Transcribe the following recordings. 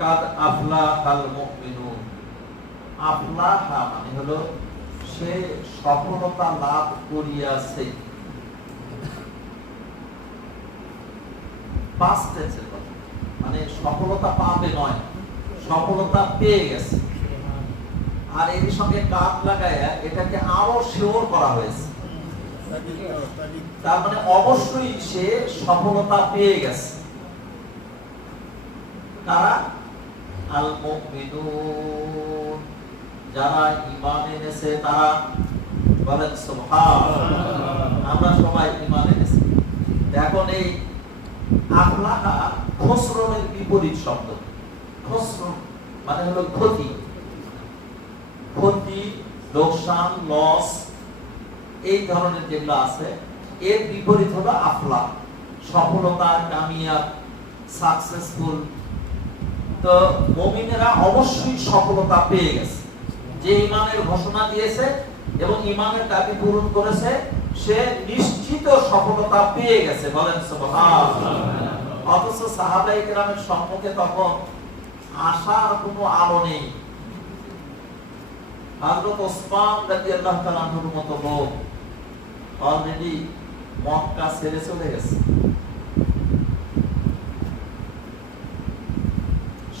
কাদ আফলাহাল মুমিনুন। আফলাহা মানে হলো সে সফলতা লাভ করিয়াছে, পাস্ট টেন্সের কথা, মানে সফলতা পাবে নয়, সফলতা পেয়ে গেছে। আর এর সঙ্গে কাদ লাগায়া এটাকে আরো শিওর করা হয়েছে, তার মানে অবশ্যই সে সফলতা পেয়ে গেছে। তারা আল মুমিনুন, যারা ঈমান এনেছে তারা বলেন সুবহানাল্লাহ। আমরা সবাই ঈমান এনেছি। এখন এই আফলাহা খসরনের বিপরীত শব্দ। খসরন মানে হলো ক্ষতি, ক্ষতি, লোকসান, লস, এই ধরনের যেগুলো আছে এর বিপরীত হলো আফলাহ, সফলতা, কামিয়াব, সাকসেসফুল। তো মুমিনেরা অবশ্যই সফলতা পেয়ে গেছে। যে ঈমানের ঘোষণা দিয়েছে এবং ঈমানের দাবি পূরণ করেছে সে নিশ্চিত সফলতা পেয়ে গেছে, বলেন সুবহানাল্লাহ। অথচ সাহাবায়ে কেরামের সম্মুখে তখন আশার কোনো আলো নেই। হযরত ওসমান রাদিয়াল্লাহু তাআলা আনহুর মতো লোক অলরেডি মক্কা ছেড়ে চলে গেছে।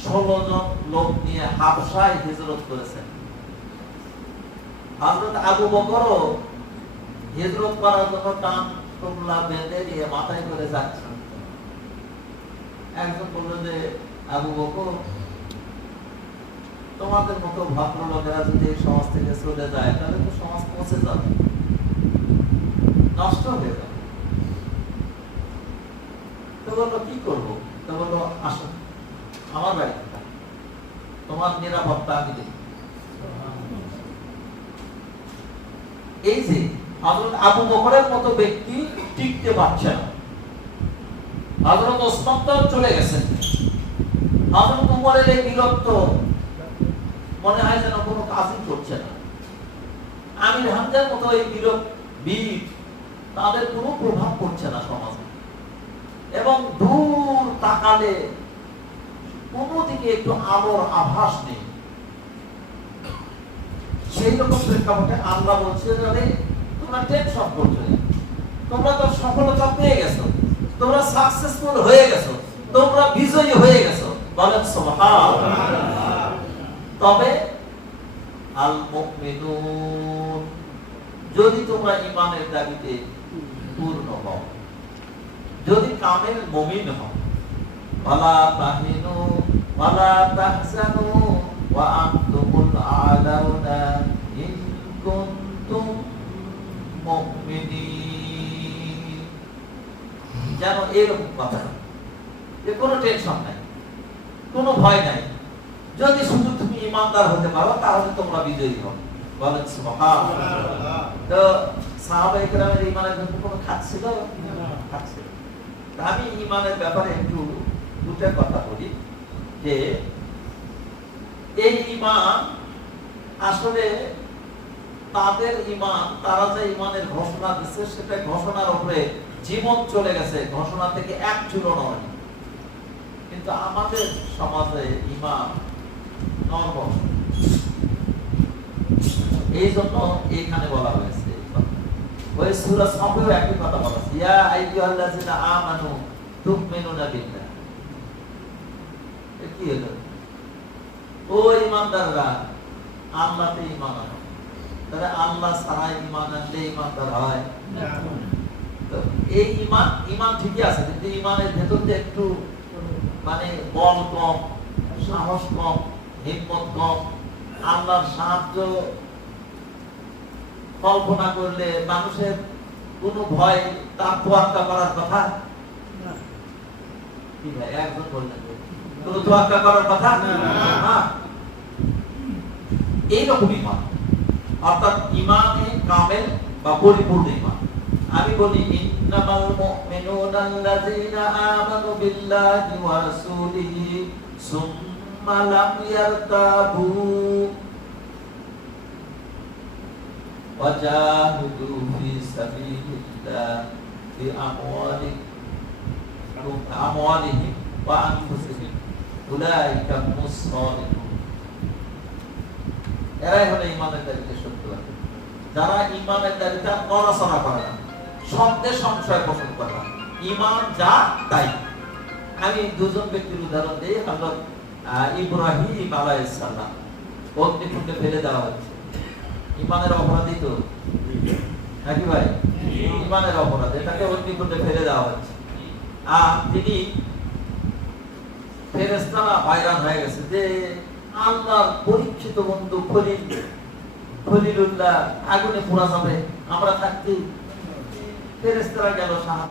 16 জন লোক নিয়ে হাবশায় হিজরত করেছেন। হযরত আবু বকরও হিজরত করার জন্য টান টুকলা বেঁধে নিয়ে মাথায় করে যাচ্ছেন। একজন বলল যে আবু বকর, তোমাদের মতো ভদ্রলোকেরা যদি এই সমাজ থেকে চলে যায় তাহলে তো সমাজ পচে যাবে, নষ্ট হয়ে যাবে। তো বললো কি করবো? তো বললো আসো আমার বাড়িতে, তোমার নিরাপত্তা আমি দেব। এই যে হযরত আবু বকরের মতো ব্যক্তি টিকতে পারছে না, হযরত ওসমান তো চলে গেছেন, হযরত উমরের এই বীরত্ব মনে হয় যেন কোনো কাজই করছে না, আমির হামজার মতো এই বীর তাদের কোনো প্রভাব পড়ছে না সমাজে, এবং দূর তাকালে কোনো দিকে একটু আলোর আভাস নেই। সেই রকম প্রেক্ষাপটে আল্লাহ বলছে যে তোমরা টেনশন করছো, তোমরা তো সফলতা পেয়ে গেছো, তোমরা সাকসেসফুল হয়ে গেছো, তোমরা বিজয়ী হয়ে গেছো, বলেন সুবহানাল্লাহ। তবে আল মুমিনুন, যদি তোমরা ঈমানের দাবিতে পূর্ণ হও, যদি কামেল মুমিন হও, ওয়ালা তাহিনু ওয়ালা তাহজানু ওয়া আনতুমুল আলাউনা ইন কুনতুম মুমিনিন। যেন এরকম কথা, যে কোনো টেনশন নাই, কোনো ভয় নাই, যদি শুধু তুমি ঈমানদার হতে পারো তাহলে তোমরা বিজয়ী হবে, বলেন সুবহানাল্লাহ। তো সাহাবায়ে কেরামের ঈমানের জন্য কোনো খাত ছিল না, খাত ছিল। আমি ঈমানের ব্যাপারে একটু দুটো কথা বলি, যে এই ঈমান আসলে তাদের ঈমান, তারা যে ঈমানের ঘোষণা দিচ্ছে সেটা ঘোষণার উপরে জীবন চলে গেছে, ঘোষণা থেকে এক চুলো নয়। কিন্তু আমাদের সমাজে ঈমান নরম, এই জন্য এখানে বলা হয়েছে। ওই সূরা সফেও একই কথা বলা আছে, ইয়া আইয়ুহাল্লাযিনা আমানু তুমিনুনা বিল্লাহ। কি হলো? ও ঈমানদাররা, আল্লাহতে ঈমান আনো। তাহলে আল্লাহ ছাড়া ঈমান আনলে ঈমানদার হয় না। তো এই ঈমান ঠিকই আছে, কিন্তু ঈমানের ভেতর যে একটু মানে বল কম, সাহস কম, হিম্মত কম, আল্লাহর সাহায্য কল্পনা করলে মানুষের কোনো ভয় তার তোয়াক্কা করার কথা না। কি ভাই একজন বললেন কোনো তোয়াক্কা করার কথা না। এইরকম ঈমান, অর্থাৎ ঈমানে কামেল বা পরিপূর্ণ ঈমান। আমি বলি ইন্নামাল মুমিনুনা আল্লাযীনা আমানু বিল্লাহি ওয়া রাসূলিহি সুম্মা লাম ইয়ারতাবু ওয়া জাহাদু ফি সাবিলিল্লাহ বিআমওয়ালিহিম ওয়া আনফুসিহিম উলাইকা হুমুস সাদিকুন। এরাই হলো ঈমানের দাবিতে সত্যবাদী, যারা ঈমানের দাবিতে নড়াচড়া করে না, সন্দেহ সংশয় পোষণ করে না, ঈমান যা তাই। আমি দুজন ব্যক্তির উদাহরণ দিই। হযরত ইব্রাহিম আলাইহিস সালাম অগ্নিকুণ্ডে ফেলে দেওয়া হচ্ছে, ঈমানের অপরাধী তো নাকি ভাই? ঈমানের অপরাধ, এটাকে অগ্নিকুণ্ডে ফেলে দেওয়া হচ্ছে। আর তিনি ফেরেশতারা হয়রান হয়ে গেছে যে আল্লাহর পরীক্ষিত বন্ধু খলিলুল্লাহ আগুনে পোড়া যাবে, আমরা থাকতে। ফেরেশতারা গেল সাহায্য